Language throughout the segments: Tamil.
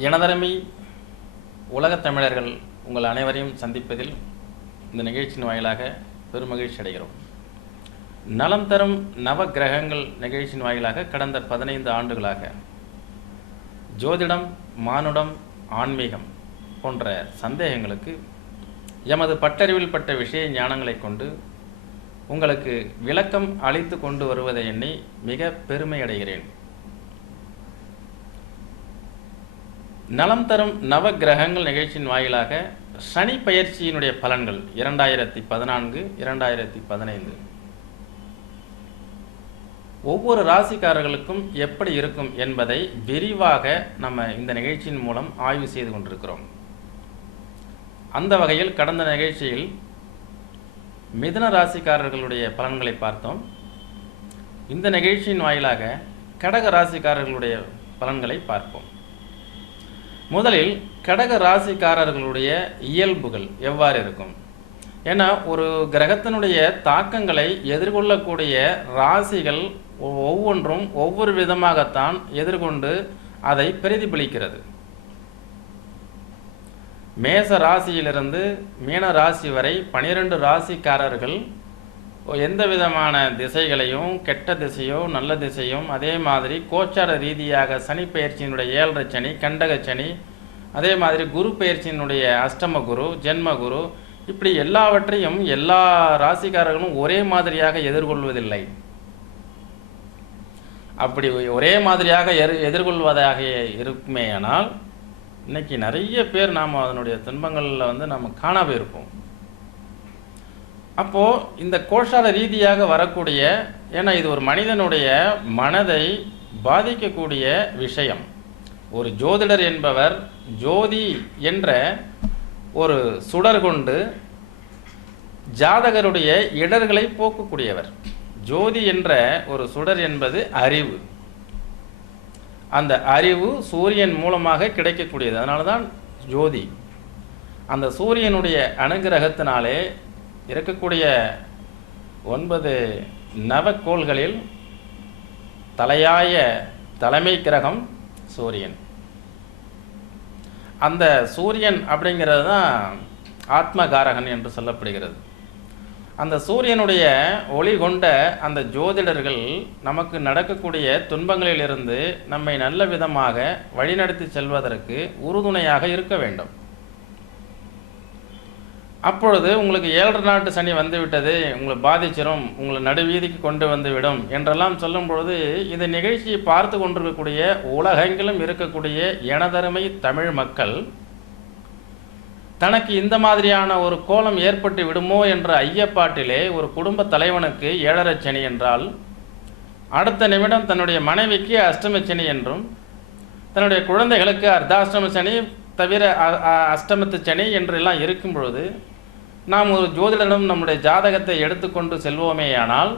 எனதருமை உலகத் தமிழர்கள் உங்கள் அனைவரையும் சந்திப்பதில் இந்த நிகழ்ச்சியின் வாயிலாக பெருமகிழ்ச்சி அடைகிறோம். நலம் தரும் நவ கிரகங்கள் நிகழ்ச்சியின் வாயிலாக கடந்த 15 ஆண்டுகளாக ஜோதிடம், மானுடம், ஆன்மீகம் போன்ற சந்தேகங்களுக்கு எமது பட்டறிவில் பட்ட விஷய ஞானங்களை கொண்டு உங்களுக்கு விளக்கம் அளித்து கொண்டு வருவதை எண்ணி மிக பெருமை அடைகிறேன். நலம் தரும் நவ கிரகங்கள் நிகழ்ச்சியின் வாயிலாக சனி பயிற்சியினுடைய பலன்கள் 2014, 2015 ஒவ்வொரு ராசிக்காரர்களுக்கும் எப்படி இருக்கும் என்பதை விரிவாக நம்ம இந்த நிகழ்ச்சியின் மூலம் ஆய்வு செய்து கொண்டிருக்கிறோம். அந்த வகையில் கடந்த நிகழ்ச்சியில் மிதுன ராசிக்காரர்களுடைய பலன்களை பார்த்தோம். இந்த நிகழ்ச்சியின் வாயிலாக கடக ராசிக்காரர்களுடைய பலன்களை பார்ப்போம். முதலில் கடக ராசிக்காரர்களுடைய இயல்புகள் எவ்வாறு இருக்கும்? ஏன்னா ஒரு கிரகத்தினுடைய தாக்கங்களை எதிர்கொள்ளக்கூடிய ராசிகள் ஒவ்வொன்றும் ஒவ்வொரு விதமாகத்தான் எதிர்கொண்டு அதை பிரதிபலிக்கிறது. மேச ராசியிலிருந்து மீன ராசி வரை 12 ராசிக்காரர்கள் எந்த விதமான திசைகளையும், கெட்ட திசையோ நல்ல திசையும், அதே மாதிரி கோச்சார ரீதியாக சனி பயிற்சியினுடைய 7.5 சனி, கண்டக சனி, அதே மாதிரி குரு பயிற்சியினுடைய அஷ்டம குரு, ஜென்ம குரு, இப்படி எல்லாவற்றையும் எல்லா ராசிக்காரர்களும் ஒரே மாதிரியாக எதிர்கொள்வதில்லை. அப்படி ஒரே மாதிரியாக எதிர்கொள்வதாக இருக்குமே ஆனால் இன்னைக்கு நிறைய பேர் நாம் அதனுடைய துன்பங்களில் நம்ம காணாமல் இருப்போம். அப்போது இந்த கோஷார ரீதியாக வரக்கூடிய, ஏன்னா இது ஒரு மனிதனுடைய மனதை பாதிக்கக்கூடிய விஷயம். ஒரு ஜோதிடர் என்பவர் ஜோதி என்ற ஒரு சுடர் கொண்டு ஜாதகருடைய இடர்களை போக்கக்கூடியவர். ஜோதி என்ற ஒரு சுடர் என்பது அறிவு. அந்த அறிவு சூரியன் மூலமாக கிடைக்கக்கூடியது. அதனால தான் ஜோதி. அந்த சூரியனுடைய அனுகிரகத்தினாலே இருக்கக்கூடிய 9 நவக்கோள்களில் தலையாய தலைமை கிரகம் சூரியன். அந்த சூரியன் அப்படிங்கிறது தான் ஆத்மகாரகன் என்று சொல்லப்படுகிறது. அந்த சூரியனுடைய ஒளி கொண்ட அந்த ஜோதிடர்கள் நமக்கு நடக்கக்கூடிய துன்பங்களிலிருந்து நம்மை நல்ல விதமாக வழிநடத்தி செல்வதற்கு உறுதுணையாக இருக்க வேண்டும். அப்பொழுது உங்களுக்கு 7 நாட்டு சனி வந்துவிட்டது, உங்களை பாதிச்சிடும், உங்களை நடுவீதிக்கு கொண்டு வந்து விடும் என்றெல்லாம் சொல்லும் பொழுது இந்த நிகழ்ச்சியை பார்த்து கொண்டிருக்கக்கூடிய உலகெங்கிலும் இருக்கக்கூடிய எனதருமை தமிழ் மக்கள் தனக்கு இந்த மாதிரியான ஒரு கோலம் ஏற்பட்டு விடுமோ என்ற ஐயப்பாட்டிலே ஒரு குடும்ப தலைவனுக்கு 7.5 சனி என்றால் அடுத்த நிமிடம் தன்னுடைய மனைவிக்கு அஷ்டம சனி என்றும், தன்னுடைய குழந்தைகளுக்கு அர்த்தாஷ்டம சனி தவிர அஷ்டமத்து சனி என்றெல்லாம் இருக்கும் பொழுது நாம் ஒரு ஜோதிடரிடம் நம்முடைய ஜாதகத்தை எடுத்துக்கொண்டு செல்வோமேயானால்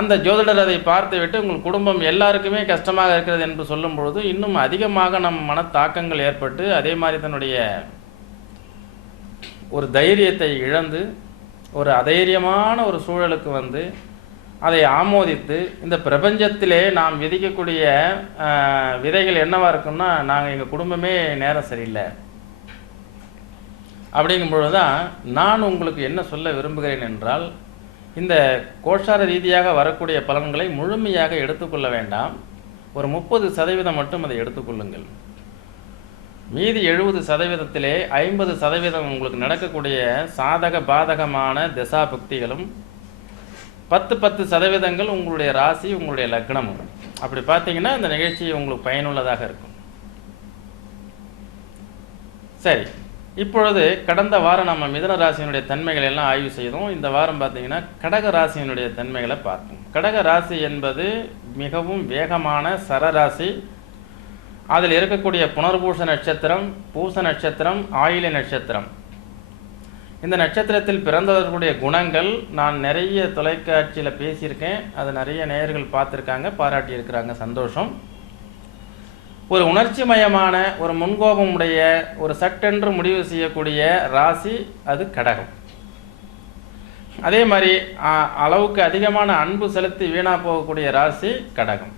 அந்த ஜோதிடர் அதை பார்த்துவிட்டு உங்கள் குடும்பம் எல்லாருக்குமே கஷ்டமாக இருக்கிறது என்று சொல்லும் பொழுது இன்னும் அதிகமாக நம் மனத்தாக்கங்கள் ஏற்பட்டு அதே மாதிரி தன்னுடைய ஒரு தைரியத்தை இழந்து ஒரு அதைரியமான ஒரு சூழலுக்கு அதை ஆமோதித்து இந்த பிரபஞ்சத்திலே நாம் விதிக்கக்கூடிய விதைகள் என்னவாக இருக்குன்னா, நாங்கள் எங்கள் குடும்பமே நேரம் சரியில்லை அப்படிங்கும் பொழுது தான் நான் உங்களுக்கு என்ன சொல்ல விரும்புகிறேன் என்றால், இந்த கோஷார ரீதியாக வரக்கூடிய பலன்களை முழுமையாக எடுத்துக்கொள்ள வேண்டாம். ஒரு 30% மட்டும் அதை எடுத்துக்கொள்ளுங்கள். மீதி 70%-இலே 50% உங்களுக்கு நடக்கக்கூடிய சாதக பாதகமான திசா புக்திகளும் 10% உங்களுடைய ராசி, உங்களுடைய லக்னமும். அப்படி பார்த்தீங்கன்னா இந்த நிகழ்ச்சி உங்களுக்கு பயனுள்ளதாக இருக்கும். சரி, இப்பொழுது கடந்த வாரம் நம்ம மிதுன ராசியினுடைய தன்மைகள் எல்லாம் ஆய்வு செய்தோம். இந்த வாரம் பார்த்தீங்கன்னா கடக ராசியினுடைய தன்மைகளை பார்ப்போம். கடக ராசி என்பது மிகவும் வேகமான சரராசி. அதில் இருக்கக்கூடிய புனர்பூச நட்சத்திரம், பூச நட்சத்திரம், ஆயில நட்சத்திரம். இந்த நட்சத்திரத்தில் பிறந்தவர்களுடைய குணங்கள் நான் நிறைய தொலைக்காட்சியில் பேசியிருக்கேன். அது நிறைய நேயர்கள் பார்த்துருக்காங்க, பாராட்டி இருக்கிறாங்க, சந்தோஷம். ஒரு உணர்ச்சிமயமான, ஒரு முன்கோபம் உடைய, ஒரு சட்டென்று முடிவு செய்யக்கூடிய ராசி அது கடகம். அதே மாதிரி அளவுக்கு அதிகமான அன்பு செலுத்தி வீணா போகக்கூடிய ராசி கடகம்.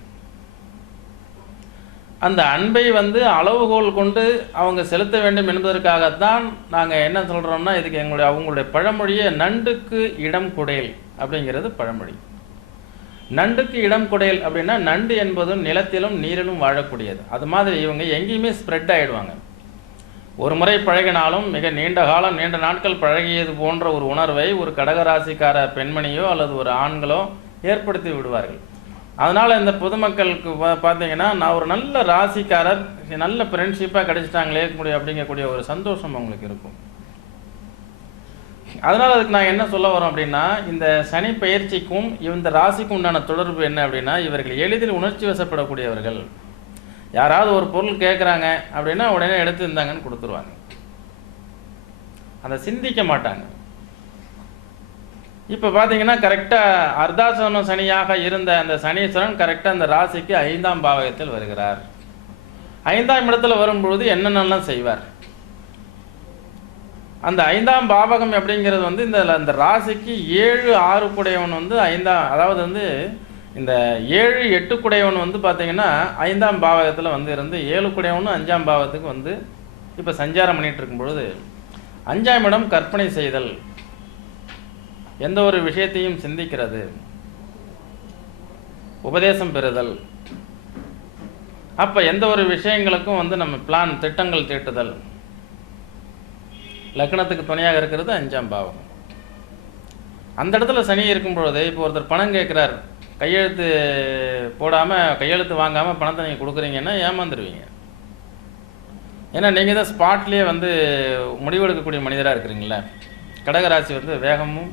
அந்த அன்பை வந்து அளவுகோல் கொண்டு அவங்க செலுத்த வேண்டும் என்பதற்காகத்தான் நாங்கள் என்ன சொல்கிறோம்னா, இதுக்கு அவங்களுடைய பழமொழியே நண்டுக்கு இடம் குடையல் அப்படிங்கிறது பழமொழி. நண்டுக்கு இடம் குடையல் அப்படின்னா, நண்டு என்பதும் நிலத்திலும் நீரிலும் வாழக்கூடியது. அது மாதிரி இவங்க எங்கேயுமே ஸ்ப்ரெட் ஆகிடுவாங்க. ஒரு முறை பழகினாலும் மிக நீண்ட நாட்கள் பழகியது போன்ற ஒரு உணர்வை ஒரு கடகராசிக்கார பெண்மணியோ அல்லது ஒரு ஆண்களோ ஏற்படுத்தி விடுவார்கள். அதனால் இந்த பொதுமக்களுக்கு பார்த்தீங்கன்னா, நான் ஒரு நல்ல ராசிக்காரர், நல்ல ஃப்ரெண்ட்ஷிப்பாக கிடைச்சிட்டாங்களே முடியும் அப்படிங்கக்கூடிய ஒரு சந்தோஷம் அவங்களுக்கு இருக்கும். அதனால் அதுக்கு நான் என்ன சொல்ல வரோம் அப்படின்னா, இந்த சனி பயிற்சிக்கும் இந்த ராசிக்கும் உண்டான தொடர்பு என்ன அப்படின்னா, இவர்கள் எளிதில் உணர்ச்சி வசப்படக்கூடியவர்கள். யாராவது ஒரு பொருள் கேட்குறாங்க அப்படின்னா உடனே எடுத்து இருந்தாங்கன்னு கொடுத்துருவாங்க. அதை சிந்திக்க மாட்டாங்க. இப்போ பார்த்தீங்கன்னா, கரெக்டாக அர்த்தாசிரம சனியாக இருந்த அந்த சனீஸ்வரன் கரெக்டாக அந்த ராசிக்கு 5ஆம் பாவகத்தில் வருகிறார். 5ஆம் இடத்துல வரும்பொழுது என்னென்னலாம் செய்வார்? அந்த 5ஆம் பாவகம் அப்படிங்கிறது வந்து இந்த ராசிக்கு 7, 6 குடையவன் வந்து 5ஆம், அதாவது வந்து இந்த 7, 8 குடையவன் வந்து பார்த்தீங்கன்னா 5ஆம் பாவகத்தில் வந்து இருந்து 7 குடையவனும் 5ஆம் பாவத்துக்கு வந்து இப்போ சஞ்சாரம் பண்ணிட்டு இருக்கும் பொழுது, 5ஆம் இடம் கற்பனை செய்தல், எந்த ஒரு விஷயத்தையும் சிந்திக்கிறது, உபதேசம் பெறுதல், அப்போ எந்த ஒரு விஷயங்களுக்கும் வந்து நம்ம பிளான் திட்டங்கள் தீட்டுதல், லக்னத்துக்கு துணையாக இருக்கிறது 5ஆம் பாவம். அந்த இடத்துல சனி இருக்கும் பொழுது, இப்போ ஒருத்தர் பணம் கேட்குறார், கையெழுத்து போடாமல் கையெழுத்து வாங்காமல் பணத்தை நீங்கள் கொடுக்குறீங்கன்னா ஏமாந்துருவீங்க. ஏன்னா நீங்கள் தான் ஸ்பாட்லேயே வந்து முடிவெடுக்கக்கூடிய மனிதராக இருக்கிறீங்களே. கடகராசி வந்து வேகமும்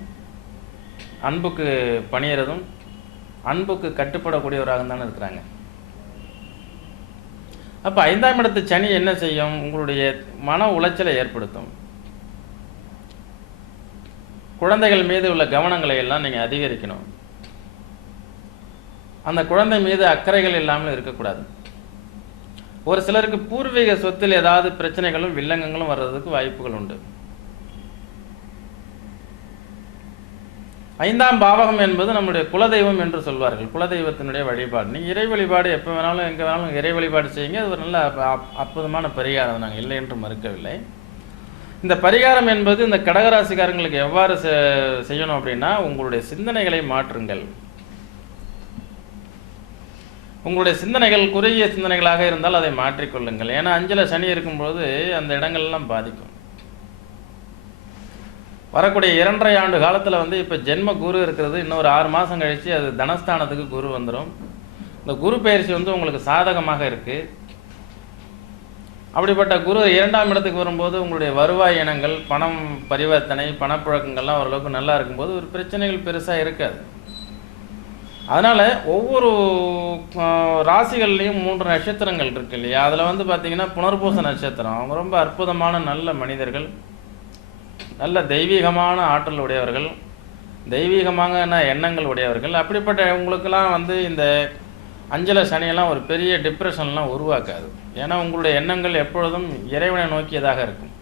அன்புக்கு பணியறதும் அன்புக்கு கட்டுப்படக்கூடியவராக தானே இருக்கிறாங்க. அப்போ 5ஆம் இடத்து சனி என்ன செய்யும்? உங்களுடைய மன உளைச்சலை ஏற்படுத்தும். குழந்தைகள் மீது உள்ள கவனங்களை எல்லாம் நீங்கள் அதிகரிக்கணும். அந்த குழந்தை மீது அக்கறைகள் இல்லாமல் இருக்கக்கூடாது. ஒரு சிலருக்கு பூர்வீக சொத்தில் ஏதாவது பிரச்சனைகளும் வில்லங்கங்களும் வர்றதுக்கு வாய்ப்புகள் உண்டு. 5ஆம் பாவகம் என்பது நம்முடைய குலதெய்வம் என்று சொல்வார்கள். குலதெய்வத்தினுடைய வழிபாடு. நீங்கள் இறை வழிபாடு எப்போ வேணாலும் எங்கே வேணாலும் இறை வழிபாடு செய்யுங்க. அது ஒரு நல்ல அற்புதமான பரிகாரம், நாங்கள் இல்லை என்று மறுக்கவில்லை. இந்த பரிகாரம் என்பது இந்த கடகராசிக்காரங்களுக்கு எவ்வாறு செய்யணும் அப்படின்னா, உங்களுடைய சிந்தனைகளை மாற்றுங்கள். உங்களுடைய சிந்தனைகள் குறுகிய சிந்தனைகளாக இருந்தால் அதை மாற்றிக்கொள்ளுங்கள். ஏன்னா 5ல் சனி இருக்கும்போது அந்த இடங்கள்லாம் பாதிக்கும். வரக்கூடிய 2.5 ஆண்டு காலத்தில் வந்து இப்போ ஜென்ம குரு இருக்கிறது. இன்னொரு 6 மாதம் கழித்து அது தனஸ்தானத்துக்கு குரு வந்துடும். இந்த குரு பயிற்சி வந்து உங்களுக்கு சாதகமாக இருக்குது. அப்படிப்பட்ட குரு 2ஆம் இடத்துக்கு வரும்போது உங்களுடைய வருவாய் இனங்கள், பணம் பரிவர்த்தனை, பணப்புழக்கங்கள்லாம் ஓரளவுக்கு நல்லா இருக்கும்போது ஒரு பிரச்சனைகள் பெருசாக இருக்காது. அதனால் ஒவ்வொரு ராசிகள்லேயும் 3 நட்சத்திரங்கள் இருக்கு இல்லையா? அதில் வந்து பார்த்திங்கன்னா புனர்பூச நட்சத்திரம், அவங்க ரொம்ப அற்புதமான நல்ல மனிதர்கள், நல்ல தெய்வீகமான ஆற்றல் உடையவர்கள், தெய்வீகமான எண்ணங்கள் உடையவர்கள். அப்படிப்பட்ட உங்களுக்கெல்லாம் வந்து இந்த 5ல் சனியெல்லாம் ஒரு பெரிய டிப்ரெஷன்லாம் உருவாக்காது. ஏன்னா உங்களுடைய எண்ணங்கள் எப்பொழுதும் இறைவனை நோக்கியதாக இருக்கும்.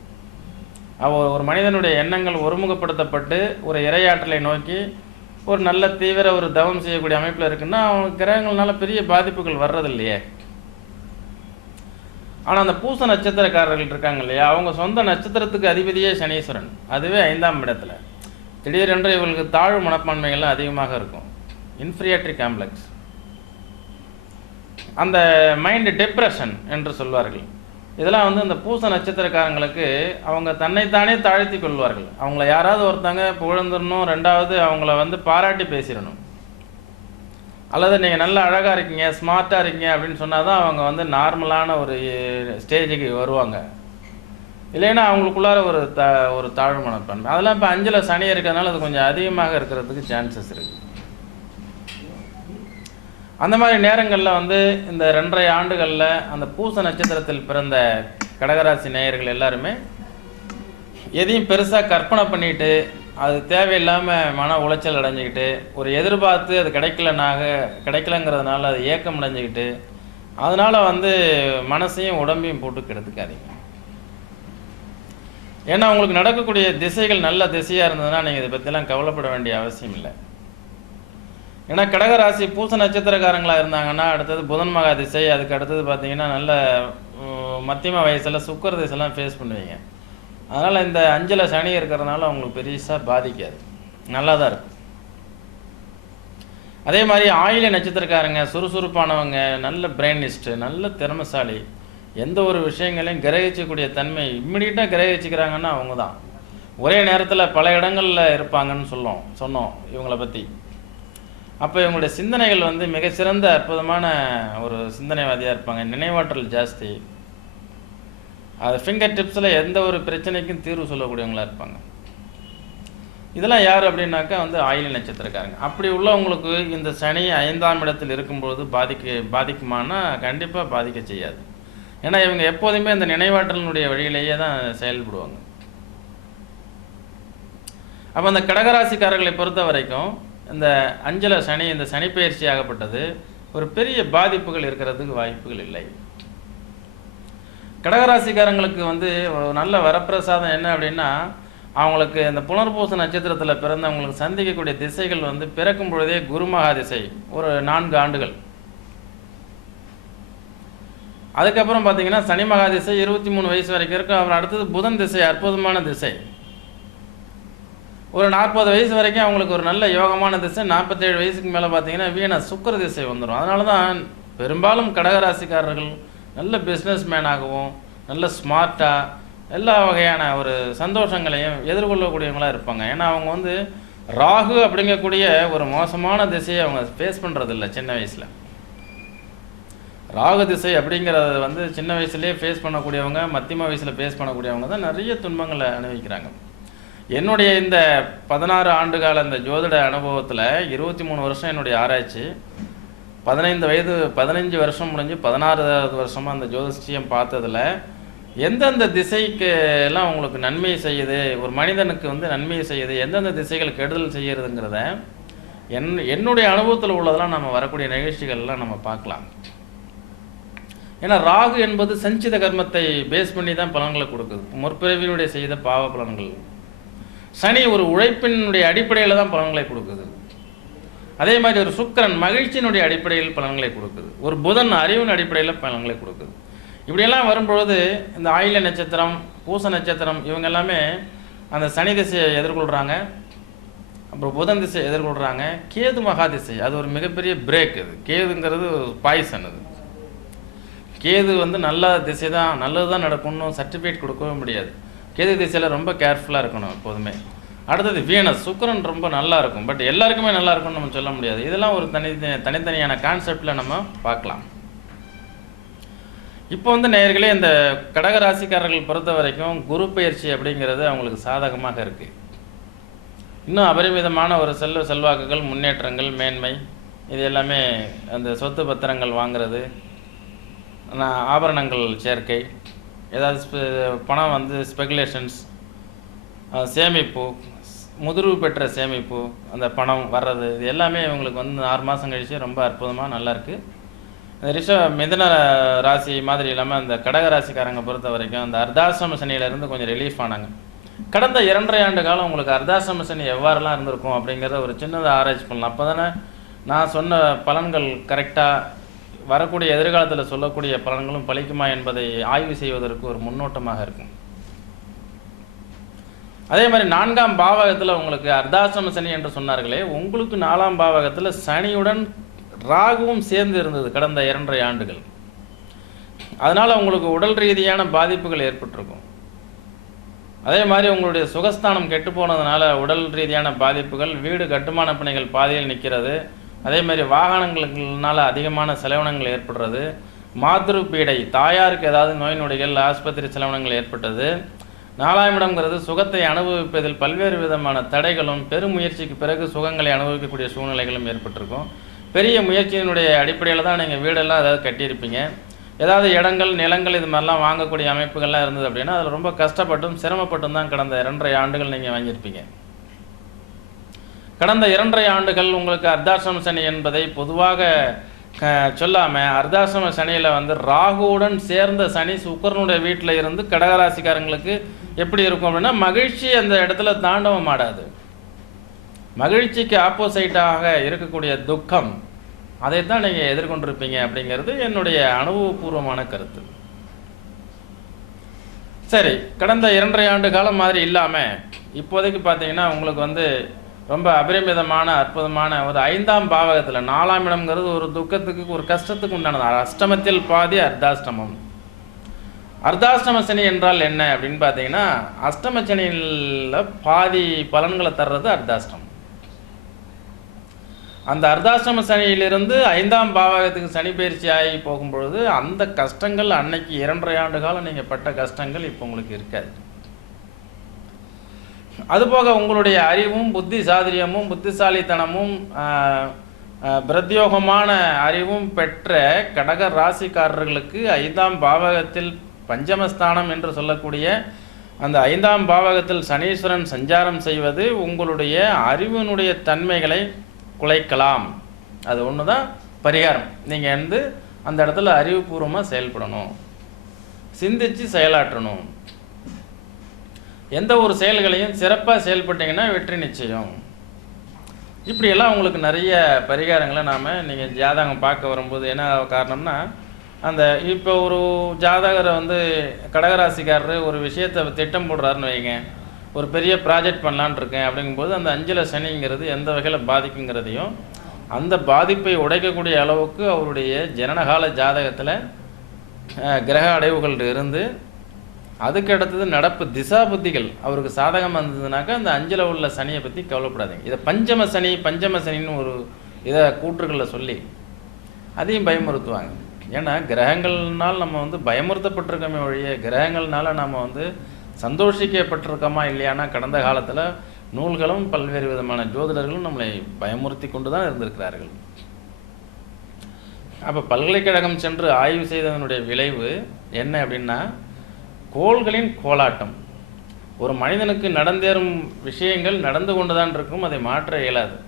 ஒரு மனிதனுடைய எண்ணங்கள் ஒருமுகப்படுத்தப்பட்டு ஒரு இறையாற்றலை நோக்கி ஒரு நல்ல தீவிர ஒரு தவம் செய்யக்கூடிய அமைப்பில் இருக்குன்னா அவனுக்கு கிரகங்கள்னால பெரிய பாதிப்புகள் வர்றது இல்லையே. ஆனால் அந்த பூச நட்சத்திரக்காரர்கள் இருக்காங்க இல்லையா, அவங்க சொந்த நட்சத்திரத்துக்கு அதிபதியே சனீஸ்வரன், அதுவே 5ஆம் இடத்துல. திடீரென்று இவங்களுக்கு தாழ்வு மனப்பான்மைகள்லாம் அதிகமாக இருக்கும், இன்ஃபீரியாரிட்டி காம்ப்ளெக்ஸ், அந்த மைண்டு டிப்ரெஷன் என்று சொல்வார்கள். இதெல்லாம் வந்து இந்த பூச நட்சத்திரக்காரங்களுக்கு அவங்க தன்னைத்தானே தாழ்த்தி கொள்வார்கள். அவங்கள யாராவது ஒருத்தங்க புகழ்ந்துடணும், 2வது அவங்கள வந்து பாராட்டி பேசிடணும், அல்லது நீங்கள் நல்லா அழகாக இருக்கீங்க, ஸ்மார்ட்டாக இருக்கீங்க அப்படின்னு சொன்னால் தான் அவங்க வந்து நார்மலான ஒரு ஸ்டேஜுக்கு வருவாங்க. இல்லைன்னா அவங்களுக்குள்ளார ஒரு தாழ்வு மனப்பான்மை. அதெல்லாம் இப்போ 5ல் சனி இருக்கிறதுனால அது கொஞ்சம் அதிகமாக இருக்கிறதுக்கு சான்சஸ் இருக்குது. அந்த மாதிரி நேரங்களில் வந்து இந்த 2.5 ஆண்டுகளில் அந்த பூச நட்சத்திரத்தில் பிறந்த கடகராசி நேயர்கள் எல்லாருமே எதையும் பெருசாக கற்பனை பண்ணிட்டு, அது தேவையில்லாமல் மன உளைச்சல் அடைஞ்சிக்கிட்டு, ஒரு எதிர்பார்த்து அது கிடைக்கலங்கிறதுனால அது ஏக்கம் அடைஞ்சிக்கிட்டு, அதனால் வந்து மனசையும் உடம்பையும் போட்டு கெடுத்துக்காதீங்க. ஏன்னா உங்களுக்கு நடக்கக்கூடிய திசைகள் நல்ல திசையாக இருந்ததுன்னா நீங்கள் இதை பற்றிலாம் கவலைப்பட வேண்டிய அவசியம் இல்லை. ஏன்னா கடகராசி பூச நட்சத்திரக்காரங்களாக இருந்தாங்கன்னா அடுத்தது புதன் மகா திசை, அதுக்கு அடுத்தது பார்த்தீங்கன்னா நல்ல மத்தியம வயசில் சுக்கர திசைலாம் ஃபேஸ் பண்ணுவீங்க. அதனால் இந்த 5ல் சனி இருக்கிறதுனால அவங்களுக்கு பெருசாக பாதிக்காது, நல்லா தான் இருக்கும். அதே மாதிரி ஆயில நட்சத்திரக்காரங்க சுறுசுறுப்பானவங்க, நல்ல பிரெயினிஸ்ட்டு, நல்ல திறமைசாலி, எந்த ஒரு விஷயங்களையும் கிரகிக்கக்கூடிய தன்மை இம்மிடியட்டாக கிரகிச்சிக்கிறாங்கன்னா அவங்க தான். ஒரே நேரத்தில் பல இடங்களில் இருப்பாங்கன்னு சொன்னோம் இவங்களை பற்றி. அப்போ இவங்களுடைய சிந்தனைகள் வந்து மிகச்சிறந்த அற்புதமான ஒரு சிந்தனைவாதியாக இருப்பாங்க. நினைவாற்றல் ஜாஸ்தி, அது ஃபிங்கர் டிப்ஸில் எந்த ஒரு பிரச்சனைக்கும் தீர்வு சொல்லக்கூடியவங்களாக இருப்பாங்க. இதெல்லாம் யார் அப்படின்னாக்கா வந்து ஆயில நட்சத்திரக்காரங்க. அப்படி உள்ளவங்களுக்கு இந்த சனி 5ஆம் இடத்தில் இருக்கும்பொழுது பாதிக்குமானா கண்டிப்பாக பாதிக்க செய்யாது. ஏன்னா இவங்க எப்போதுமே இந்த நினைவாற்றலினுடைய வழியிலேயே தான் செயல்படுவாங்க. அப்போ அந்த கடகராசிக்காரர்களை பொறுத்த வரைக்கும் இந்த 5ல் சனி, இந்த சனி பயிற்சி ஆகப்பட்டது ஒரு பெரிய பாதிப்புகள் இருக்கிறதுக்கு வாய்ப்புகள் இல்லை. கடகராசிக்காரங்களுக்கு வந்து நல்ல வரப்பிரசாதம் என்ன அப்படின்னா, அவங்களுக்கு இந்த புனர்பூச நட்சத்திரத்தில் பிறந்தவங்களுக்கு சந்திக்கக்கூடிய திசைகள் வந்து பிறக்கும் பொழுதே குருமகா திசை ஒரு 4 ஆண்டுகள். அதுக்கப்புறம் பார்த்தீங்கன்னா சனி மகா திசை 23 வயசு வரைக்கும் இருக்கும். அப்புறம் அடுத்தது புதன் திசை, அற்புதமான திசை, ஒரு 40 வயசு வரைக்கும் அவங்களுக்கு ஒரு நல்ல யோகமான திசை. 47 வயசுக்கு மேலே பார்த்தீங்கன்னா வீணஸ் சுக்கர திசை வந்துடும். அதனால தான் பெரும்பாலும் கடகராசிக்காரர்கள் நல்ல பிஸ்னஸ் மேனாகவும் நல்ல ஸ்மார்ட்டாக எல்லா வகையான ஒரு சந்தோஷங்களையும் எதிர்கொள்ளக்கூடியவங்களாக இருப்பாங்க. ஏன்னா அவங்க வந்து ராகு அப்படிங்கக்கூடிய ஒரு மோசமான திசையை அவங்க ஃபேஸ் பண்ணுறதில்ல. சின்ன வயசில் ராகு திசை அப்படிங்கிறத வந்து சின்ன வயசுலேயே ஃபேஸ் பண்ணக்கூடியவங்க, மத்தியம வயசில் ஃபேஸ் பண்ணக்கூடியவங்க தான் நிறைய துன்பங்களை அனுபவிக்கிறாங்க. என்னுடைய இந்த 16 ஆண்டுகால இந்த ஜோதிட அனுபவத்தில் 23 வருஷம் என்னுடைய ஆராய்ச்சி, 15 வருஷம் முடிஞ்சு 16வது வருஷமாக அந்த ஜோதிஷ்யம் பார்த்ததில் எந்தெந்த திசைக்கு எல்லாம் உங்களுக்கு நன்மை செய்யுது, ஒரு மனிதனுக்கு வந்து நன்மை செய்யுது, எந்தெந்த திசைகள் கெடுதல் செய்யறதுங்கிறத என்னுடைய அனுபவத்தில் உள்ளதெல்லாம் நம்ம வரக்கூடிய நிகழ்ச்சிகள்லாம் நம்ம பார்க்கலாம். ஏன்னா ராகு என்பது சஞ்சித கர்மத்தை பேஸ் பண்ணி தான் பலன்களை கொடுக்குது, முற்பிறவியினுடைய செய்த பாவ பலன்கள். சனி ஒரு உழைப்பினுடைய அடிப்படையில் தான் பலன்களை கொடுக்குது. அதே மாதிரி ஒரு சுக்கிரன் மகிழ்ச்சியினுடைய அடிப்படையில் பலன்களை கொடுக்குது. ஒரு புதன் அறிவின் அடிப்படையில் பலன்களை கொடுக்குது. இப்படியெல்லாம் வரும்பொழுது இந்த ஆயில நட்சத்திரம், பூச நட்சத்திரம் இவங்க எல்லாமே அந்த சனி திசையை எதிர்கொள்கிறாங்க, அப்புறம் புதன் திசையை எதிர்கொள்கிறாங்க. கேது மகா திசை அது ஒரு மிகப்பெரிய பிரேக். அது கேதுங்கிறது பாய்சன். அது கேது வந்து நல்ல திசை தான், நல்லது தான் நடக்கணும், சர்டிஃபிகேட் கொடுக்கவே முடியாது. கேது திசையில் ரொம்ப கேர்ஃபுல்லாக இருக்கணும் எப்போதுமே. அடுத்தது வீனஸ், சுக்கிரன் ரொம்ப நல்லா இருக்கும், பட் எல்லாருக்குமே நல்லா இருக்கும்னு நம்ம சொல்ல முடியாது. இதெல்லாம் ஒரு தனித்தனியான கான்செப்டில் நம்ம பார்க்கலாம். இப்போ வந்து நேயர்களே, இந்த கடகராசிக்காரர்கள் பொறுத்த வரைக்கும் குரு பயிற்சி அப்படிங்கிறது அவங்களுக்கு சாதகமாக இருக்குது. இன்னும் அபரிமிதமான ஒரு செல்வாக்குகள், முன்னேற்றங்கள், மேன்மை, இது எல்லாமே அந்த சொத்து பத்திரங்கள் வாங்கிறது, ஆபரணங்கள் சேர்க்கை, ஏதாவது பணம் வந்து ஸ்பெகுலேஷன்ஸ், சேமிப்பு, முதிர்வு பெற்ற சேமிப்பு, அந்த பணம் வர்றது, இது எல்லாமே இவங்களுக்கு வந்து 6 மாதம் கழிச்சு ரொம்ப அற்புதமாக நல்லாயிருக்கு. இந்த மிதுன ராசி மாதிரி இல்லாமல் அந்த கடக ராசிக்காரங்க பொறுத்த வரைக்கும் அந்த அர்த்தாசிரம சனியிலேருந்து கொஞ்சம் ரிலீஃப் ஆனாங்க. கடந்த 2.5 ஆண்டு காலம் உங்களுக்கு அர்த்தாசிரம சனி எவ்வாறெல்லாம் இருந்திருக்கும் அப்படிங்கிறத ஒரு சின்னதாக ஆராய்ச்சி பண்ணலாம். அப்போ தானே நான் சொன்ன பலன்கள் கரெக்டாக வரக்கூடிய எதிர்காலத்தில் சொல்லக்கூடிய பலன்களும் பலிக்குமா என்பதை ஆய்வு செய்வதற்கு ஒரு முன்னோட்டமாக இருக்கும். அதே மாதிரி 4ஆம் பாவகத்தில் உங்களுக்கு அர்த்தாசிரம சனி என்று சொன்னார்களே, உங்களுக்கு 4ஆம் பாவகத்தில் சனியுடன் ராகுவும் சேர்ந்து இருந்தது கடந்த 2.5 ஆண்டுகள். அதனால் உங்களுக்கு உடல் ரீதியான பாதிப்புகள் ஏற்பட்டிருக்கும். அதே மாதிரி உங்களுடைய சுகஸ்தானம் கெட்டு போனதுனால உடல் ரீதியான பாதிப்புகள், வீடு கட்டுமான பணிகள் பாதியில் நிற்கிறது, அதே மாதிரி வாகனங்களுக்குனால அதிகமான செலவினங்கள் ஏற்படுறது, மாத்ரு பீடை, தாயாருக்கு ஏதாவது நோய் நொடிகள், ஆஸ்பத்திரி செலவினங்கள் ஏற்பட்டது. 4ஆம் இடம்ங்கிறது சுகத்தை அனுபவிப்பதில் பல்வேறு விதமான தடைகளும், பெருமுயற்சிக்கு பிறகு சுகங்களை அனுபவிக்கக்கூடிய சூழ்நிலைகளும் ஏற்பட்டிருக்கும். பெரிய முயற்சியினுடைய அடிப்படையில் தான் நீங்கள் வீடெல்லாம் ஏதாவது கட்டியிருப்பீங்க. ஏதாவது இடங்கள், நிலங்கள் இது மாதிரிலாம் வாங்கக்கூடிய அமைப்புகள்லாம் இருந்தது அப்படின்னா அதில் ரொம்ப கஷ்டப்பட்டும் சிரமப்பட்டும் தான் கடந்த 2.5 ஆண்டுகள் நீங்கள் வாங்கியிருப்பீங்க. கடந்த 2.5 ஆண்டுகள் உங்களுக்கு அர்த்தாசிரம சனி என்பதை பொதுவாக சொல்லாமல், அர்த்தாசிரம சனியில் வந்து ராகுவுடன் சேர்ந்த சனி சுக்கிரனுடைய வீட்டில் இருந்து கடகராசிக்காரங்களுக்கு எப்படி இருக்கும் அப்படின்னா, மகிழ்ச்சி அந்த இடத்துல தாண்டவம் ஆடாது. மகிழ்ச்சிக்கு ஆப்போசைட்டாக இருக்கக்கூடிய துக்கம், அதைத்தான் நீங்கள் எதிர்கொண்டிருப்பீங்க அப்படிங்கிறது என்னுடைய அனுபவபூர்வமான கருத்து. சரி, கடந்த 2.5 ஆண்டு காலம் மாதிரி இல்லாமல் இப்போதைக்கு பார்த்தீங்கன்னா உங்களுக்கு வந்து ரொம்ப அபரிமிதமான அற்புதமான ஒரு 5ஆம் பாவகத்தில் 4ஆம் இடம்ங்கிறது ஒரு துக்கத்துக்கு ஒரு கஷ்டத்துக்கு உண்டானது. அஷ்டமத்தில் பாதி அர்த்தாஷ்டமம். அர்த்தாஷ்டம சனி என்றால் என்ன அப்படின்னு பார்த்தீங்கன்னா, அஷ்டம சனியில் பாதி பலன்களை தர்றது அர்த்தாஷ்டமம். அந்த அர்த்தாஷ்டம சனியிலிருந்து 5ஆம் பாவகத்துக்கு சனி பயிற்சி ஆகி போகும்பொழுது அந்த கஷ்டங்கள் அன்னைக்கு 2.5 ஆண்டு காலம் நீங்கள் பட்ட கஷ்டங்கள் இப்போ உங்களுக்கு இருக்காது. அதுபோக உங்களுடைய அறிவும் புத்தி சாதுரியமும் புத்திசாலித்தனமும் பிரத்யோகமான அறிவும் பெற்ற கடக ராசிக்காரர்களுக்கு 5ஆம் பாவகத்தில் பஞ்சமஸ்தானம் என்று சொல்லக்கூடிய அந்த 5ஆம் பாவகத்தில் சனீஸ்வரன் சஞ்சாரம் செய்வது உங்களுடைய அறிவினுடைய தன்மைகளை குலைக்கலாம். அது ஒன்று தான் பரிகாரம். நீங்கள் வந்து அந்த இடத்துல அறிவுபூர்வமாக செயல்படணும், சிந்தித்து செயலாற்றணும். எந்த ஒரு செயல்களையும் சிறப்பாக செயல்பட்டீங்கன்னா வெற்றி நிச்சயம். இப்படியெல்லாம் உங்களுக்கு நிறைய பரிகாரங்களை நீங்கள் ஜாதகம் பார்க்க வரும்போது என்ன காரணம்னா, அந்த இப்போ ஒரு ஜாதகரை வந்து கடகராசிக்காரர் ஒரு விஷயத்தை திட்டம் போடுறாருன்னு வைங்க, ஒரு பெரிய ப்ராஜெக்ட் பண்ணலான் இருக்கேன் அப்படிங்கும்போது அந்த 5ல் சனிங்கிறது எந்த வகையில் பாதிக்குங்கிறதையும் அந்த பாதிப்பை உடைக்கக்கூடிய அளவுக்கு அவருடைய ஜனனகால ஜாதகத்தில் கிரக அடைவுகள் இருந்து அதுக்கு அடுத்தது நடப்பு திசா புத்திகள் அவருக்கு சாதகமாக இருந்ததுனாக்கா அந்த 5ல் உள்ள சனியை பற்றி கவலைப்படாதீங்க. இதை பஞ்சம சனின்னு ஒரு இதை கூற்றுகளில் சொல்லி அதையும் பயமுறுத்துவாங்க. ஏன்னா கிரகங்கள்னால் நம்ம வந்து பயமுறுத்தப்பட்டிருக்கோமே ஒழிய கிரகங்கள்னால நம்ம வந்து சந்தோஷிக்கப்பட்டிருக்கோமா இல்லையானா கடந்த காலத்தில் நூல்களும் பல்வேறு விதமான ஜோதிடர்களும் நம்மளை பயமுறுத்தி கொண்டு தான் இருந்திருக்கிறார்கள். அப்போ பல்கலைக்கழகம் சென்று ஆய்வு செய்ததனுடைய விளைவு என்ன அப்படின்னா, கோள்களின் கோலாட்டம். ஒரு மனிதனுக்கு நடந்தேறும் விஷயங்கள் நடந்து கொண்டு தான் இருக்கும், அதை மாற்ற இயலாது.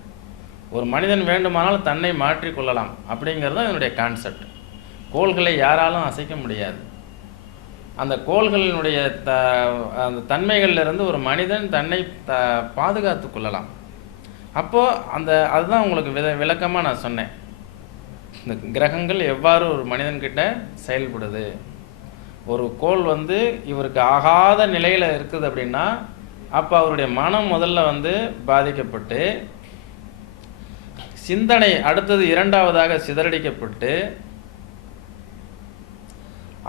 ஒரு மனிதன் வேண்டுமானால் தன்னை மாற்றி கொள்ளலாம் அப்படிங்கிறது தான் என்னுடைய கான்செப்ட். கோள்களை யாராலும் அசைக்க முடியாது. அந்த கோள்களினுடைய அந்த தன்மைகளிலிருந்து ஒரு மனிதன் தன்னை பாதுகாத்து கொள்ளலாம். அப்போது அதுதான் உங்களுக்கு விளக்கமாக நான் சொன்னேன். இந்த கிரகங்கள் எவ்வாறு ஒரு மனிதன்கிட்ட செயல்படுது. ஒரு கோள் வந்து இவருக்கு ஆகாத நிலையில் இருக்குது அப்படின்னா அப்போ அவருடைய மனம் முதல்ல வந்து பாதிக்கப்பட்டு சிந்தனை அடுத்தது 2வதாக சிதறடிக்கப்பட்டு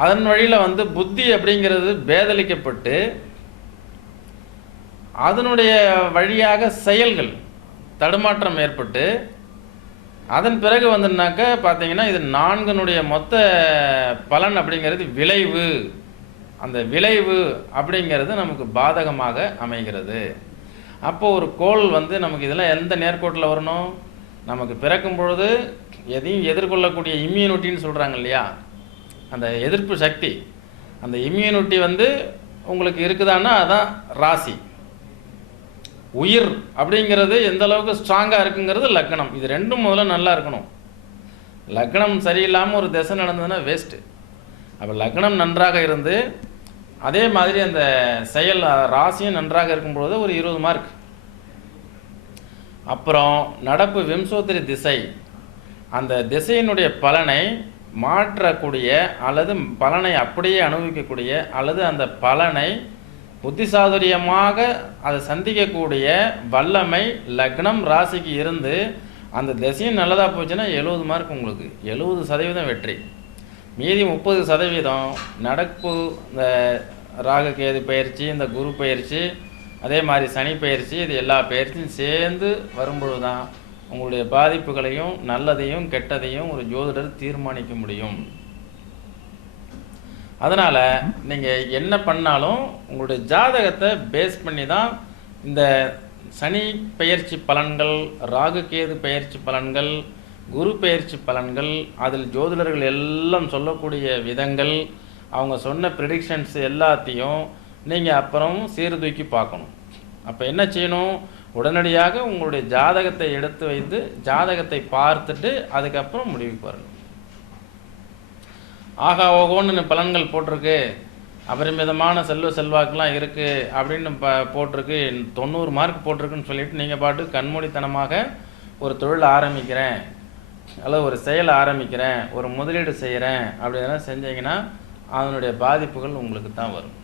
அதன் வழியில் வந்து புத்தி அப்படிங்கிறது பேதலிக்கப்பட்டு அதனுடைய வழியாக செயல்கள் தடுமாற்றம் ஏற்பட்டு அதன் பிறகு வந்துனாக்க பார்த்தீங்கன்னா இது 4னுடைய மொத்த பலன் அப்படிங்கிறது விளைவு. அந்த விளைவு அப்படிங்கிறது நமக்கு பாதகமாக அமைகிறது. அப்போது ஒரு கோள் வந்து நமக்கு இதெல்லாம் எந்த நேர்கோட்டில் வரணும், நமக்கு பிறக்கும் பொழுது எதையும் எதிர்கொள்ளக்கூடிய இம்யூனிட்டின்னு சொல்கிறாங்க இல்லையா, அந்த எதிர்ப்பு சக்தி, அந்த இம்யூனிட்டி வந்து உங்களுக்கு இருக்குதான்னா அதான் ராசி. உயிர் அப்படிங்கிறது எந்த அளவுக்கு ஸ்ட்ராங்காக இருக்குங்கிறது லக்னம். இது ரெண்டும் முதல்ல நல்லா இருக்கணும். லக்னம் சரியில்லாமல் ஒரு திசை நடந்ததுன்னா வேஸ்ட்டு. அப்போ லக்னம் நன்றாக இருந்து அதே மாதிரி அந்த செயல் ராசியும் நன்றாக இருக்கும்பொழுது ஒரு 20 மார்க். அப்புறம் நடப்பு விம்சோத்திரி திசை, அந்த திசையினுடைய பலனை மாற்றக்கூடிய அல்லது பலனை அப்படியே அனுபவிக்கக்கூடிய அல்லது அந்த பலனை புத்திசாதுரியமாக அதை சந்திக்கக்கூடிய வல்லமை லக்னம் ராசிக்கு இருந்து அந்த திசையும் நல்லதாக போச்சுன்னா 70 மார்க் உங்களுக்கு, 70% வெற்றி. மீதி 30% நடப்பு இந்த ராகு கேது பயிற்சி, இந்த குரு பயிற்சி, அதே மாதிரி சனி பயிற்சி, இது எல்லா பயிற்சியும் சேர்ந்து வரும்பொழுது தான் உங்களுடைய பாதிப்புகளையும் நல்லதையும் கெட்டதையும் ஒரு ஜோதிடர் தீர்மானிக்க முடியும். அதனால் நீங்கள் என்ன பண்ணாலும் உங்களுடைய ஜாதகத்தை பேஸ் பண்ணி தான் இந்த சனி பயிற்சி பலன்கள், ராகு கேது பயிற்சி பலன்கள், குரு பயிற்சி பலன்கள், அதில் ஜோதிடர்கள் எல்லாம் சொல்லக்கூடிய விதங்கள், அவங்க சொன்ன ப்ரிடிக்ஷன்ஸ் எல்லாத்தையும் நீங்கள் அப்புறம் சீர்தூக்கி பார்க்கணும். அப்போ என்ன செய்யணும், உடனடியாக உங்களுடைய ஜாதகத்தை எடுத்து வைத்து ஜாதகத்தை பார்த்துட்டு அதுக்கப்புறம் முடிவுக்கு வரணும். ஆகா ஓகோன்னு பலன்கள் போட்டிருக்கு அபரிமிதமான செல்வாக்குலாம் இருக்குது அப்படின்னு போட்டிருக்கு, 90 மார்க் போட்டிருக்குன்னு சொல்லிட்டு நீங்கள் பாட்டு கண்மூடித்தனமாக ஒரு தொழில் ஆரம்பிக்கிறேன் அல்லது ஒரு செயலை ஆரம்பிக்கிறேன், ஒரு முதலீடு செய்கிறேன் அப்படின்னா செஞ்சீங்கன்னா அதனுடைய பாதிப்புகள் உங்களுக்கு தான் வரும்.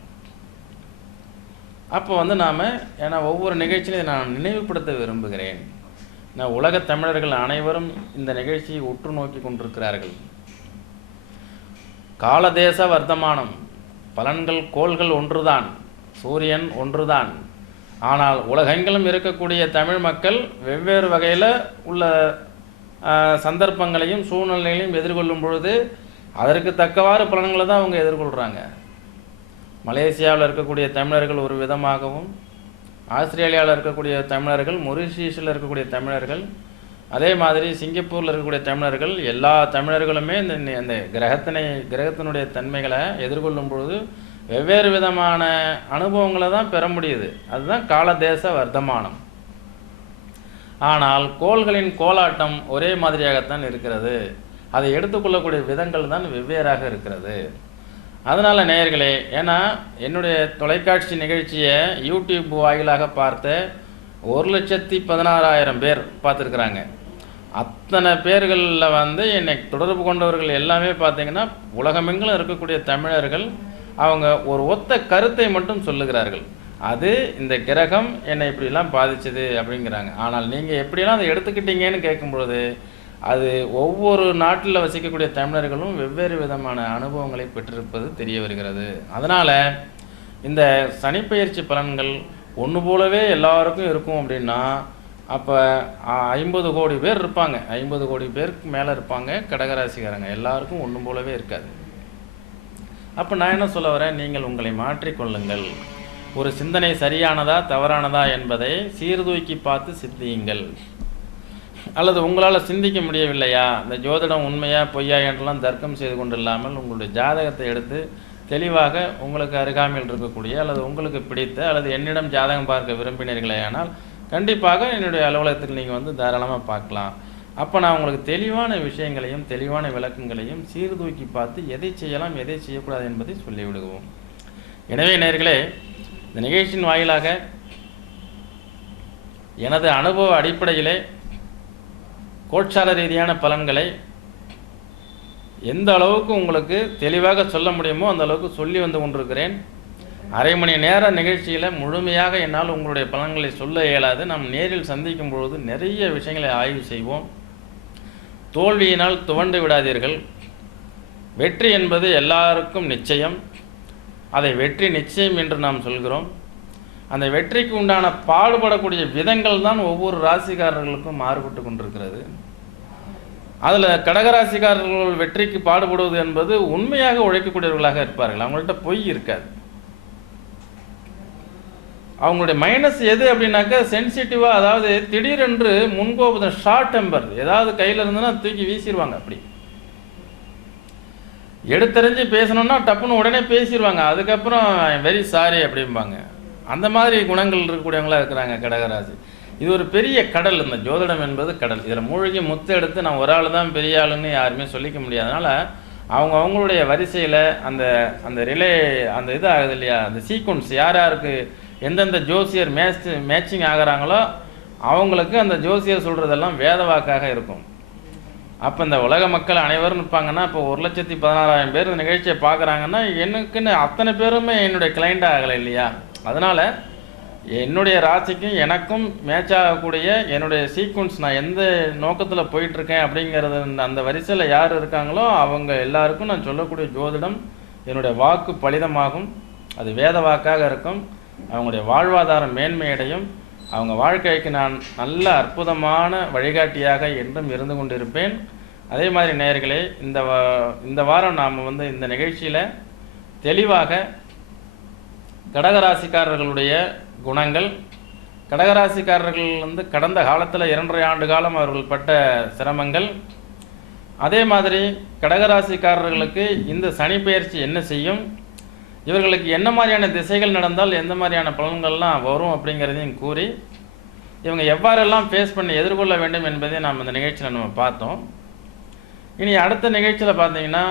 அப்போ நாம் ஏன்னா ஒவ்வொரு நிகழ்ச்சியிலையும் நான் நினைவுபடுத்த விரும்புகிறேன், நான் உலகத் தமிழர்கள் அனைவரும் இந்த நிகழ்ச்சியை உற்று நோக்கி கொண்டிருக்கிறார்கள். காலதேச வர்த்தமானம், பலன்கள் கோள்கள் ஒன்றுதான், சூரியன் ஒன்றுதான். ஆனால் உலகெங்கிலும் இருக்கக்கூடிய தமிழ் மக்கள் வெவ்வேறு வகையில் உள்ள சந்தர்ப்பங்களையும் சூழ்நிலைகளையும் எதிர்கொள்ளும் பொழுது அதற்கு தக்கவாறு பலன்களை தான் அவங்க எதிர்கொள்கிறாங்க. மலேசியாவில் இருக்கக்கூடிய தமிழர்கள் ஒரு விதமாகவும், ஆஸ்திரேலியாவில் இருக்கக்கூடிய தமிழர்கள், மொரிஷியஸில் இருக்கக்கூடிய தமிழர்கள், அதே மாதிரி சிங்கப்பூரில் இருக்கக்கூடிய தமிழர்கள், எல்லா தமிழர்களுமே இந்த கிரகத்தினுடைய தன்மைகளை எதிர்கொள்ளும் பொழுது வெவ்வேறு விதமான அனுபவங்களை தான் பெற முடியுது. அதுதான் காலதேச வர்த்தமானம். ஆனால் கோள்களின் கோலாட்டம் ஒரே மாதிரியாகத்தான் இருக்கிறது. அதை எடுத்துக்கொள்ளக்கூடிய விதங்கள் தான் வெவ்வேறாக இருக்கிறது. அதனால் நேயர்களே, ஏன்னா என்னுடைய தொலைக்காட்சி நிகழ்ச்சியை யூடியூப் வாயிலாக பார்த்த 1,16,000 பேர் பார்த்துருக்குறாங்க. அத்தனை பேர்களில் என்னை தொடர்பு கொண்டவர்கள் எல்லாமே பார்த்தீங்கன்னா உலகமெங்கிலும் இருக்கக்கூடிய தமிழர்கள். அவங்க ஒரு ஒத்த கருத்தை மட்டும் சொல்லுகிறார்கள், அது இந்த கிரகம் என்னை இப்படிலாம் பாதிச்சது அப்படிங்கிறாங்க. ஆனால் நீங்கள் எப்படியெல்லாம் அதை எடுத்துக்கிட்டீங்கன்னு கேட்கும்பொழுது அது ஒவ்வொரு நாட்டில் வசிக்கக்கூடிய தமிழர்களும் வெவ்வேறு விதமான அனுபவங்களை பெற்றிருப்பது தெரிய வருகிறது. அதனால் இந்த சனிப்பெயர்ச்சி பலன்கள் ஒன்று போலவே எல்லாருக்கும் இருக்கும் அப்படின்னா அப்போ 50 கோடி பேர் இருப்பாங்க, 50 கோடி பேருக்கு மேலே இருப்பாங்க கடகராசிக்காரங்க, எல்லாருக்கும் ஒன்று போலவே இருக்காது. அப்போ நான் என்ன சொல்ல வரேன், நீங்கள் உங்களை மாற்றிக்கொள்ளுங்கள். ஒரு சிந்தனை சரியானதா தவறானதா என்பதை சீர்தூக்கி பார்த்து சிந்தியுங்கள். அல்லது உங்களால் சிந்திக்க முடியவில்லையா, இந்த ஜோதிடம் உண்மையா பொய்யா என்றெல்லாம் தர்க்கம் செய்து கொண்டு இல்லாமல் உங்களுடைய ஜாதகத்தை எடுத்து தெளிவாக உங்களுக்கு அருகாமையில் இருக்கக்கூடிய அல்லது உங்களுக்கு பிடித்த அல்லது என்னிடம் ஜாதகம் பார்க்க விரும்பினீர்களே ஆனால் கண்டிப்பாக என்னுடைய அலுவலகத்தில் நீங்கள் தாராளமாக பார்க்கலாம். அப்போ நான் உங்களுக்கு தெளிவான விஷயங்களையும் தெளிவான விளக்கங்களையும் சீர்தூக்கி பார்த்து எதை செய்யலாம் எதை செய்யக்கூடாது என்பதை சொல்லிவிடுவோம். எனவே நேயர்களே, இந்த நிகழ்ச்சியின் வாயிலாக எனது அனுபவ அடிப்படையிலே கோட்சார ரீதியான பலன்களை எந்த அளவுக்கு உங்களுக்கு தெளிவாக சொல்ல முடியுமோ அந்த அளவுக்கு சொல்லி வந்து கொண்டிருக்கிறேன். அரை மணி நேர நிகழ்ச்சியில் முழுமையாக என்னால் உங்களுடைய பலன்களை சொல்ல இயலாது. நாம் நேரில் சந்திக்கும் பொழுது நிறைய விஷயங்களை ஆய்வு செய்வோம். தோல்வியினால் துவண்டு விடாதீர்கள். வெற்றி என்பது எல்லாருக்கும் நிச்சயம். அதை வெற்றி நிச்சயம் என்று நாம் சொல்கிறோம். அந்த வெற்றிக்கு உண்டான பாடுபடக்கூடிய விதங்கள் தான் ஒவ்வொரு ராசிக்காரர்களுக்கும் மாறுபட்டு கொண்டிருக்கிறது. அதில் கடகராசிக்காரர்கள் வெற்றிக்கு பாடுபடுவது என்பது உண்மையாக உழைக்கக்கூடியவர்களாக இருப்பார்கள். அவங்கள்ட்ட பொய் இருக்காது. அவங்களுடைய மைனஸ் எது அப்படின்னாக்கா சென்சிட்டிவாக, அதாவது திடீரென்று முன்கோபம், ஷார்ட் டெம்பர், ஏதாவது கையில் இருந்துன்னா தூக்கி வீசிடுவாங்க. அப்படி எடுத்தறிஞ்சு பேசணும்னா டப்புன்னு உடனே பேசிடுவாங்க. அதுக்கப்புறம் வெரி சாரி அப்படிம்பாங்க. அந்த மாதிரி குணங்கள் இருக்கக்கூடியவங்களாக இருக்கிறாங்க கடகராசி. இது ஒரு பெரிய கடல். இந்த ஜோதிடம் என்பது கடல். இதில் மூழ்கி முத்து எடுத்து நான் ஒரு ஆள் தான் பெரிய ஆளுன்னு யாருமே சொல்லிக்க முடியாதனால அவங்களுடைய வரிசையில் அந்த ரிலே அந்த இது ஆகுது இல்லையா, அந்த சீக்வன்ஸ் யார் யாருக்கு எந்தெந்த ஜோசியர் மேட்சிங் ஆகிறாங்களோ அவங்களுக்கு அந்த ஜோசியர் சொல்கிறதெல்லாம் வேத வாக்காக இருக்கும். அப்போ இந்த உலக மக்கள் அனைவரும் இருப்பாங்கன்னா, இப்போ 1,16,000 பேர் இந்த நிகழ்ச்சியை பார்க்குறாங்கன்னா எனக்குன்னு அத்தனை பேருமே என்னுடைய கிளைண்ட் ஆகலை இல்லையா. அதனால் என்னுடைய ராசிக்கும் எனக்கும் மேட்ச் ஆகக்கூடிய என்னுடைய சீக்வன்ஸ், நான் எந்த நோக்கத்தில் போயிட்டுருக்கேன் அப்படிங்கிறது அந்த வரிசையில் யார் இருக்காங்களோ அவங்க எல்லாருக்கும் நான் சொல்லக்கூடிய ஜோதிடம் என்னுடைய வாக்கு பலிதமாகும். அது வேத வாக்காக இருக்கும். அவங்களுடைய வாழ்வாதாரம் மேன்மையடையும். அவங்க வாழ்க்கைக்கு நான் நல்ல அற்புதமான வழிகாட்டியாக என்றும் இருந்து கொண்டிருப்பேன். அதே மாதிரி நேயர்களே, இந்த வாரம் நாம் இந்த நிகழ்ச்சியில் தெளிவாக கடகராசிக்காரர்களுடைய குணங்கள், கடகராசிக்காரர்கள் கடந்த காலத்தில் 2.5 ஆண்டு காலம் அவர்கள் பட்ட சிரமங்கள், அதே மாதிரி கடகராசிக்காரர்களுக்கு இந்த சனி பெயர்ச்சி என்ன செய்யும், இவர்களுக்கு என்ன மாதிரியான திசைகள் நடந்தால் எந்த மாதிரியான பலன்கள்லாம் வரும் அப்படிங்கிறதையும் கூறி இவங்க எவ்வாறெல்லாம் ஃபேஸ் பண்ணி எதிர்கொள்ள வேண்டும் என்பதை நாம் இந்த நிகழ்ச்சியில் நம்ம பார்த்தோம். இனி அடுத்த நிகழ்ச்சியில் பார்த்தீங்கன்னா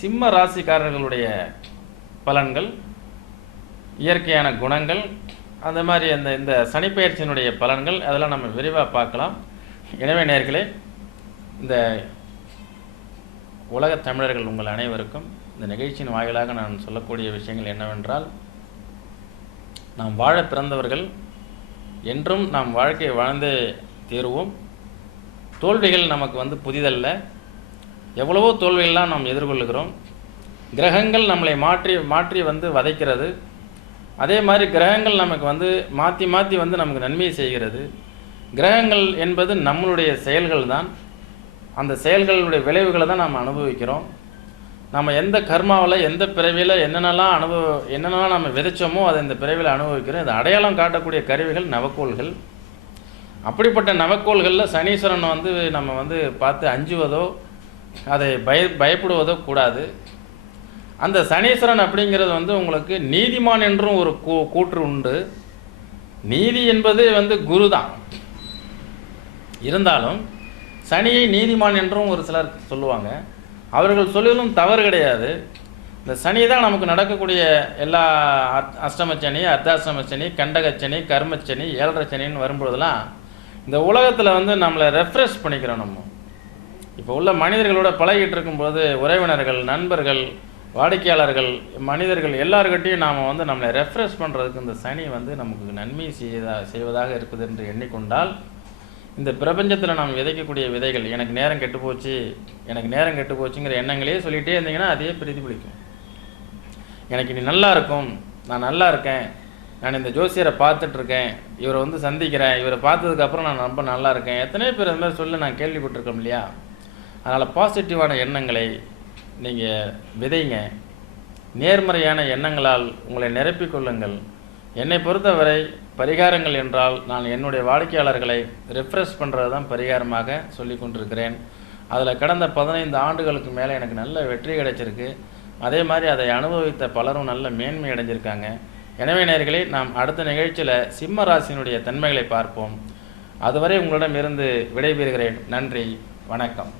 சிம்ம ராசிக்காரர்களுடைய பலன்கள், இயற்கையான குணங்கள், அந்த மாதிரி இந்த சனிப்பெயர்ச்சியினுடைய பலன்கள் அதெல்லாம் நம்ம விரிவாக பார்க்கலாம். எனவே நேயர்களே, இந்த உலகத் தமிழர்கள் உங்கள் அனைவருக்கும் இந்த நிகழ்ச்சியின் வாயிலாக நான் சொல்லக்கூடிய விஷயங்கள் என்னவென்றால், நாம் வாழ பிறந்தவர்கள் என்றும் நாம் வாழ்க்கையை வாழ்ந்தே தீருவோம். தோல்விகள் நமக்கு புதிதல்ல. எவ்வளவோ தோல்விகள்லாம் நாம் எதிர்கொள்ளுகிறோம். கிரகங்கள் நம்மளை மாற்றி வதைக்கிறது. அதே மாதிரி கிரகங்கள் நமக்கு மாற்றி நமக்கு நன்மையை செய்கிறது. கிரகங்கள் என்பது நம்மளுடைய செயல்கள் தான். அந்த செயல்களுடைய விளைவுகளை தான் நாம் அனுபவிக்கிறோம். நம்ம எந்த கர்மாவில் எந்த பிறவியில் என்னென்னலாம் நம்ம விதைச்சோமோ அதை இந்த பிறவியில் அனுபவிக்கிறோம். இது அடையாளம் காட்டக்கூடிய கருவிகள் நவக்கோள்கள். அப்படிப்பட்ட நவக்கோள்களில் சனீஸ்வரன் நம்ம பார்த்து அஞ்சுவதோ அதை பயப்படுவதோ கூடாது. அந்த சனீஸ்வரன் அப்படிங்கிறது உங்களுக்கு நீதிமான் என்றும் ஒரு கூற்று உண்டு. நீதி என்பது குரு தான். இருந்தாலும் சனியை நீதிமான் என்றும் ஒரு சிலர் சொல்லுவாங்க. அவர்கள் சொல்லிலும் தவறு கிடையாது. இந்த சனி தான் நமக்கு நடக்கக்கூடிய எல்லா அஷ்டமச்சனி, அர்த்தாஷ்டமச்சனி, கண்டகச்சனி, கர்மச்சனி, ஏழரை சனின்னு வரும்பொழுதெல்லாம் இந்த உலகத்தில் நம்மளை ரெஃப்ரெஷ் பண்ணிக்கிறோம். நம்ம இப்போ உள்ள மனிதர்களோட பழகிட்டு இருக்கும்போது உறவினர்கள், நண்பர்கள், வாடிக்கையாளர்கள், மனிதர்கள் எல்லாருக்கிட்டையும் நாம் நம்மளை ரெஃப்ரெஷ் பண்ணுறதுக்கு இந்த சனி நமக்கு நன்மை செய்வதாக இருக்குது என்று எண்ணிக்கொண்டால், இந்த பிரபஞ்சத்தில் நாம் விதைக்கக்கூடிய விதைகள் எனக்கு நேரம் கெட்டு போச்சுங்கிற எண்ணங்களே சொல்லிகிட்டே இருந்தீங்கன்னா அதையே பிரதிபலிக்கும். எனக்கு இனி நல்லா இருக்கும், நான் நல்லா இருக்கேன், நான் இந்த ஜோசியரை பார்த்துட்ருக்கேன், இவரை சந்திக்கிறேன், இவரை பார்த்ததுக்கப்புறம் நான் ரொம்ப நல்லா இருக்கேன், எத்தனை பேர் அந்த மாதிரி சொல்லி நான் கேள்விப்பட்டிருக்கோம் இல்லையா? அதனால் பாசிட்டிவான எண்ணங்களை நீங்கள் விதைங்க. நேர்மறையான எண்ணங்களால் உங்களை நிரப்பிக்கொள்ளுங்கள். என்னை பொறுத்தவரை பரிகாரங்கள் என்றால் நான் என்னுடைய வாடிக்கையாளர்களை ரெஃப்ரெஷ் பண்ணுறது தான் பரிகாரமாக சொல்லி கொண்டிருக்கிறேன். அதில் கடந்த 15 ஆண்டுகளுக்கு மேலே எனக்கு நல்ல வெற்றி கிடைச்சிருக்கு. அதே மாதிரி அதை அனுபவித்த பலரும் நல்ல மேன்மை அடைஞ்சிருக்காங்க. எனவே நேயர்களே, நாம் அடுத்த நிகழ்ச்சியில் சிம்ம ராசியினுடைய தன்மைகளை பார்ப்போம். அதுவரை உங்களிடம் இருந்து விடைபெறுகிறேன். நன்றி, வணக்கம்.